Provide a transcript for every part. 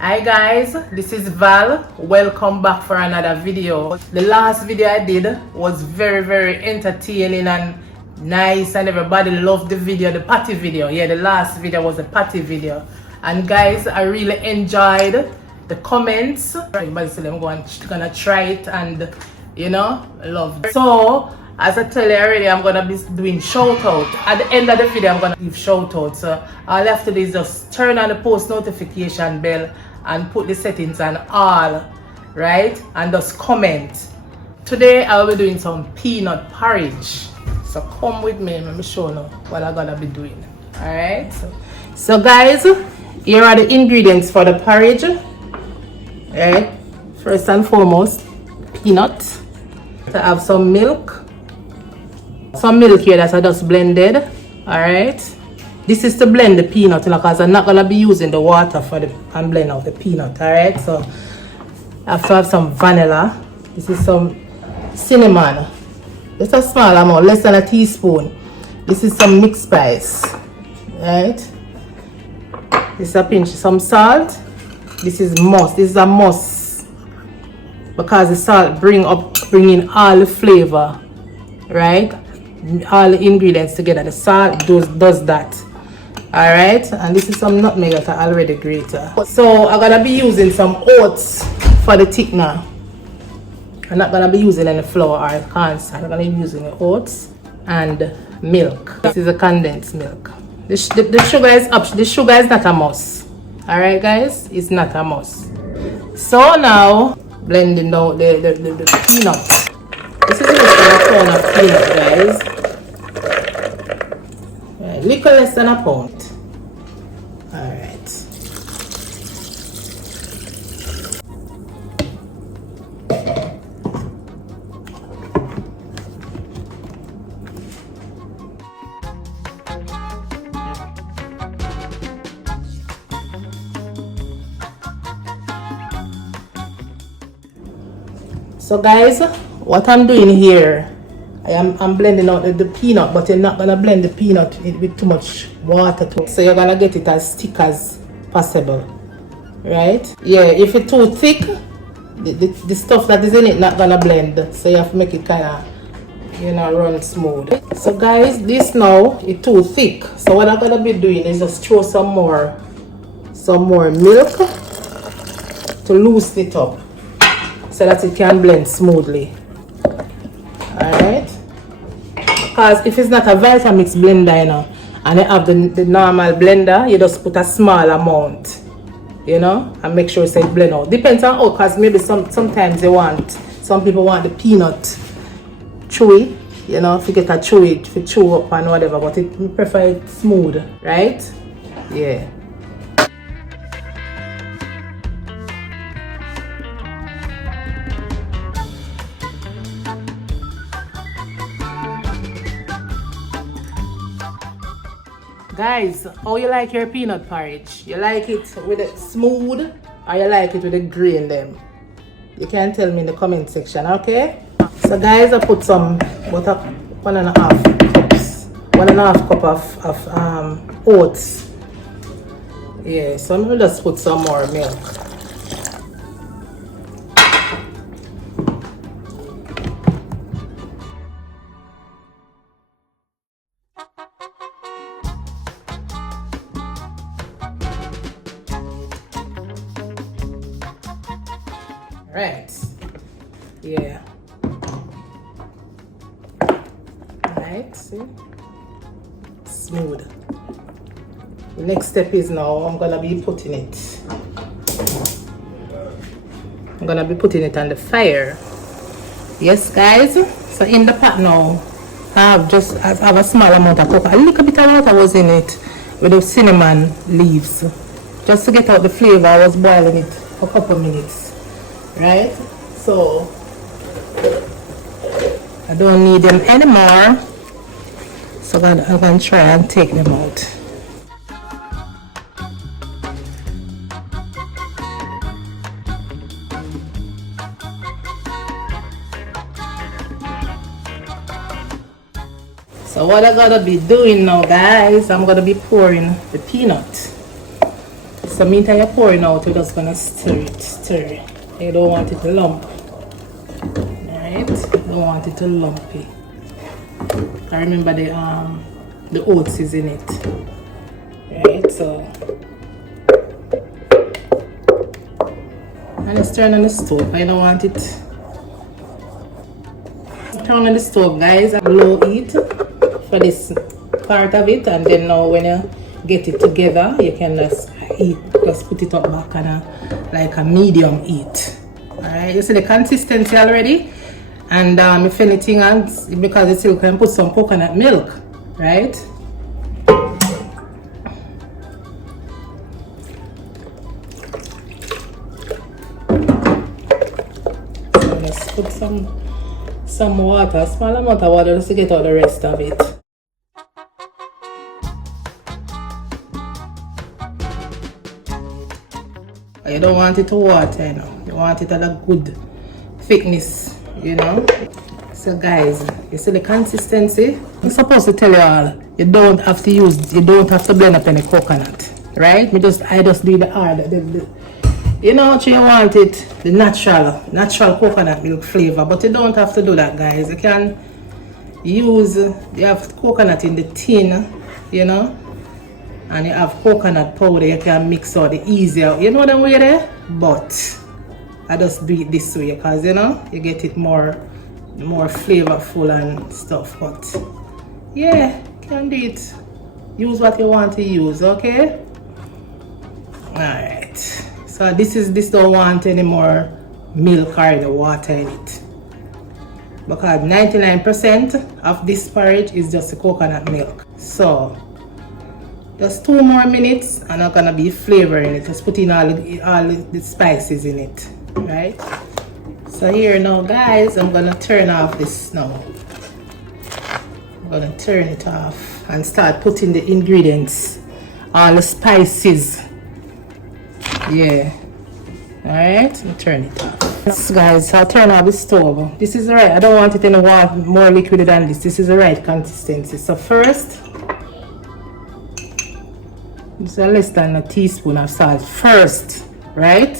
Hi guys, this is Val. Welcome back for another video. The last video I did was very entertaining and nice, and everybody loved the video, the patty video. Yeah, the last video was a patty video. And guys, I really enjoyed the comments. Everybody said I'm gonna try it, and you know, love it. So as I tell you already, I'm gonna be doing shout out. At the end of the video, I'm gonna give shout out. So all you have to do is just turn on the post notification bell and put the settings on all, right? And just comment. Today I will be doing some peanut porridge. So come with me, let me show you what I'm gonna be doing. Alright. So guys, here are the ingredients for the porridge. Alright. First and foremost, peanut. I have some milk. Some milk here that I just blended. Alright. This is to blend the peanut, because I'm not gonna be using the water for the and blend out the peanut. Alright. So I have to have some vanilla. This is some cinnamon. It's a small amount, less than a teaspoon. This is some mixed spice. Right. This is a pinch, some salt. This is must. This is a must, because the salt bring in all the flavor, right? All the ingredients together. The salt does that. All right. And this is some nutmeg that I already grated. So I'm gonna be using some oats for the thickener. I'm not gonna be using any flour or cornstarch. I'm gonna be using oats and milk. This is a condensed milk. The sugar is up. The sugar is not a must. All right, guys, it's not a must. So now blending out the peanut. This is a pound of peanut, guys. Right, little less than a pound. All right. So guys, what I'm doing here, I'm blending out the peanut, but you're not gonna blend the peanut with too much water so you're gonna get it as thick as possible, right? Yeah, if it's too thick, the stuff that is in it not gonna blend, so you have to make it kind of, you know, run smooth. So guys, this now is too thick, so what I'm gonna be doing is just throw some more milk to loosen it up, so that it can blend smoothly. Alright? Because if it's not a Vitamix blender, you know, and you have the normal blender, you just put a small amount, you know, and make sure it's blend out. Depends on how, because maybe sometimes some people want the peanut chewy, you know, if you get a chewy, if you chew up and whatever, but we prefer it smooth, right? Yeah. Guys, how you like your peanut porridge? You like it with it smooth, or you like it with the grain them? You can tell me in the comment section, okay? So guys, I put some about 1.5 cup of oats. Yeah, so I'm gonna just put some more milk. Right. Yeah. Right. See? Smooth. The next step is now I'm gonna be putting it. I'm gonna be putting it on the fire. Yes, guys. So in the pot now, I have a small amount of cocoa. A little bit of water was in it with the cinnamon leaves, just to get out the flavor. I was boiling it for a couple of minutes. Right, so I don't need them anymore, so I'm gonna try and take them out. So what I'm gonna be doing now, guys, I'm gonna be pouring the peanut. So meantime you're pouring out, we're just gonna stir it. You don't want it to lump. Alright? Don't want it to lumpy. I remember the oats is in it. Right, so and it's turn on the stove. I don't want it. Turn on the stove, guys, and low heat for this part of it, and then now when you get it together, you can just put it up back on like a medium heat. Alright, you see the consistency already, and if anything else, because it still can put some coconut milk, right? So let's put some water, small amount of water, just to get out the rest of it. You don't want it to water, you know. You want it at a good thickness, you know. So guys, you see the consistency? I'm supposed to tell you all, you don't have to blend up any coconut, right? I just do the hard, you know what you want it, the natural coconut milk flavor, but you don't have to do that, guys. You can you have coconut in the tin, you know, and you have coconut powder. You can mix out the easier, you know the way there, but I just do it this way because, you know, you get it more flavorful and stuff. But yeah, you can do it. Use what you want to use, okay? Alright, so this don't want any more milk or any water in it, because 99% of this porridge is just the coconut milk. So just 2 more minutes and I'm gonna be flavoring it. Just put in all the spices in it, right? So here now, guys, I'm gonna turn off this now. I'm gonna turn it off and start putting the ingredients, all the spices. Yeah. Alright, I'll turn it off. So guys, I'll turn off the stove. This is right. I don't want it any more liquid than this. This is the right consistency. So first, it's less than a teaspoon of salt first, right?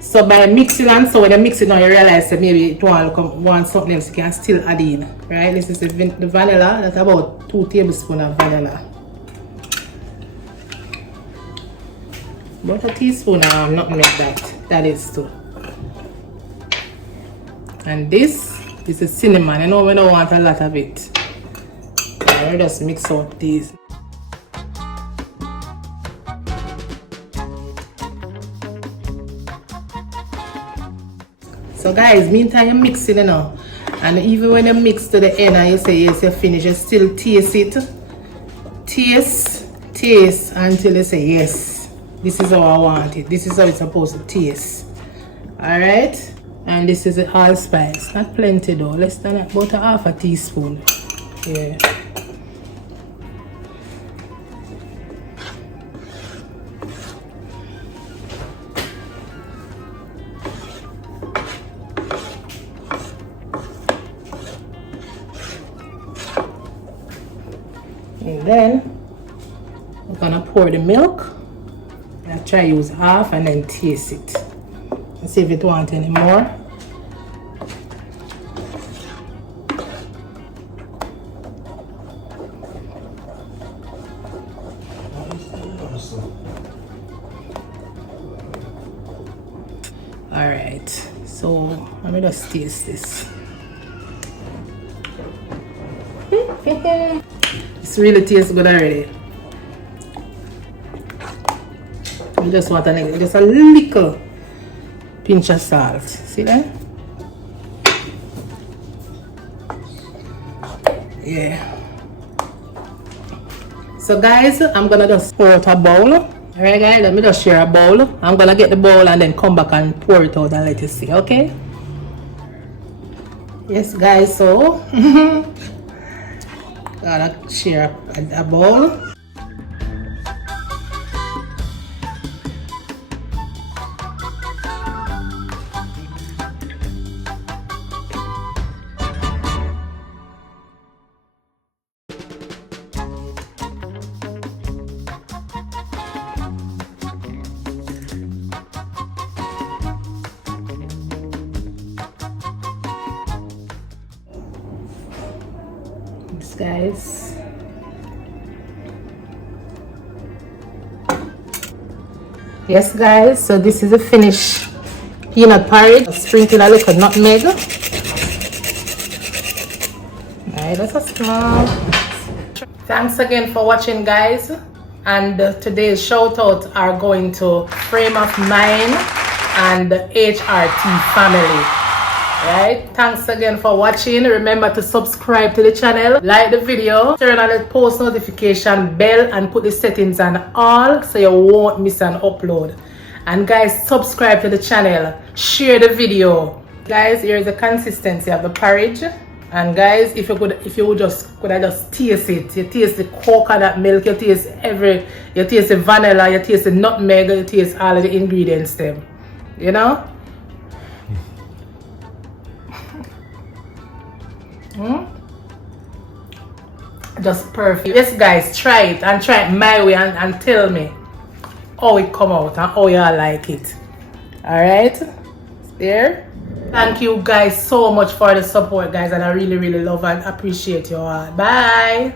So by mixing, and so when you mix it now, you realize that maybe it want something else, you can still add in, right? This is the vanilla. That's about 2 tablespoons of vanilla. About a teaspoon of nothing like that. That is too. And this is cinnamon. You know we don't want a lot of it. I just mix out these. So guys, meantime you're mixing, you know, and even when you mix to the end and you say yes, you finish, you still taste it. Taste until you say yes. This is how I want it. This is how it's supposed to taste. Alright? And this is the allspice. Not plenty though. Less than about a half a teaspoon. Yeah. And then we're gonna pour the milk. I try to use half and then taste it and see if it wants any more. Alright, so let me just taste this. This really tastes good already. You just want just a little pinch of salt. See that? Yeah. So guys, I'm gonna just pour out a bowl. Alright guys, let me just share a bowl. I'm gonna get the bowl and then come back and pour it out and let you see, okay? Yes guys, so gotta share a bowl. guys. Yes, guys, so this is a finished peanut porridge. Sprinkle a little nutmeg. Alright, that's a small. Thanks again for watching, guys. And today's shout out are going to Frame of Mine and the HRT family. Right, thanks again for watching. Remember to subscribe to the channel, like the video, turn on the post notification bell and put the settings on all so you won't miss an upload. And guys, subscribe to the channel, share the video. Guys, here is the consistency of the porridge. And guys, if you would just taste it. You taste the coconut milk, you taste the vanilla, you taste the nutmeg, you taste all of the ingredients them. You know? Just perfect. Yes, guys, try it and try it my way and tell me how it come out and how y'all like it. Alright? There. Thank you guys so much for the support, guys, and I really love and appreciate you all. Bye.